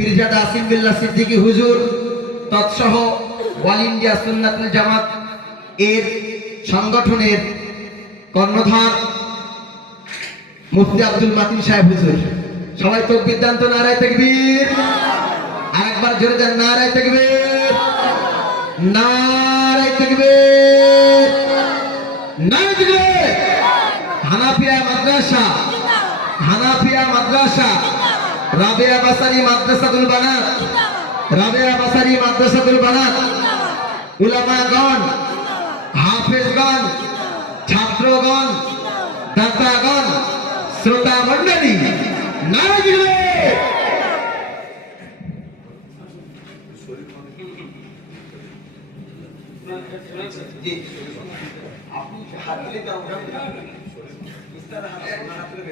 পীরজাদা আসিফ বিল্লাহ সিদ্দিকী হুজুর তৎসহ all India Sunnatul জামাত এর সংগঠনের কর্ণধার মুফতি আব্দুল মাতিন সাহেব হুজুর। সবাই তাকবীর দান তো, নারায়ে তাকবীর। আরেকবার জোরে দেন, নারায়ে তাকবীর, নারায়ে তাকবীর, নারায়ে তাকবীর। হানাফিয়া মাদ্রাসা রাবেয়া বাসারি মাদ্রাসাতুল বানাত, রাবেয়া বাসারি মাদ্রাসাতুল বানাত, উলামাগণ, হাফেজগণ, ছাত্রগণ, দাতাগণ, শ্রোতা মণ্ডলী, নারায়ে তাকবীর। জি আপনি হাত দিলে দাও, ইস্তার হাত তুলে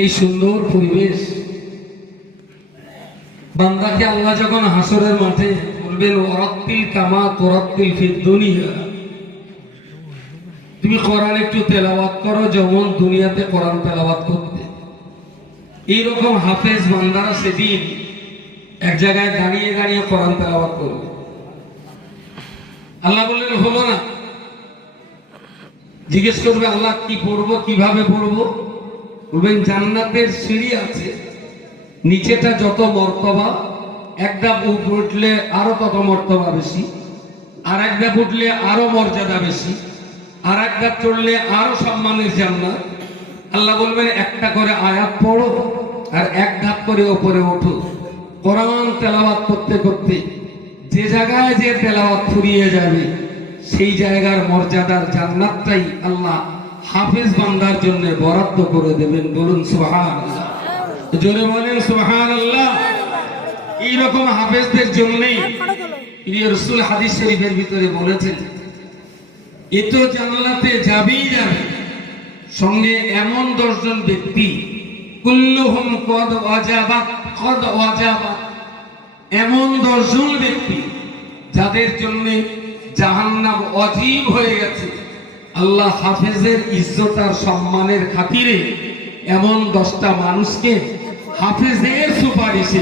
এই সুন্দর পরিবেশ বান্দাকে আল্লাহ যখন হাসরের মাঠে বলবেন ওয়ারাত্তিল কামা তুরাত্তিল ফিদ দুনিয়া, তুমি কোরআন একটু তেলাওয়াত করো যেমন দুনিয়াতে কোরআন তেলাওয়াত করতে। এইরকম হাফেজ বান্দারা সেদিন এক জায়গায় দাঁড়িয়ে দাঁড়িয়ে কোরআন তেলাওয়াত করবে। আল্লাহ বললেন হলো না, জিজ্ঞেস করবে আল্লাহ কি পড়বো, কিভাবে পড়বো? বলবেন জান্নাতের সিঁড়ি আছে, নিচেটা যত মর্তবা, এক ধাপ উঠলে আরো তত মর্তবা বেশি, আর এক ধাপ উঠলে আরো মর্যাদা বেশি, আর এক ধাপ চড়লে আরো সম্মানের জান্নাত। আল্লাহ বলবেন একটা করে আয়াত পড়ো আর এক ধাপ করে ওপরে ওঠো। কোরআন তেলাওয়াত করতে করতে যে জায়গায় যে তেলাওয়াত ফুরিয়ে যাবে সেই জায়গার মর্যাদার জান্নাতটাই আল্লাহ হাফেজ বান্দার জন্য বরাদ্দ করে দেবেন। বলুন সুবহানাল্লাহ, জোরে বলেন সুবহানাল্লাহ। এইরকম হাফেজদের জন্যই প্রিয় রাসূল হাদিস শরীফের ভিতরে বলেছেন এ তো জান্নাতে যাবেই যাবে, সঙ্গে এমন 10 জন ব্যক্তি কুল্লুহুম কদ ওয়াজাবাত, এমন 10 জন ব্যক্তি যাদের জন্য জাহান্নাম ওয়াজিব হয়ে গেছে। আল্লাহ হাফেজের ইজ্জত আর সম্মানের খাতিরে এমন 10টা মানুষকে হাফেজের সুপারিশে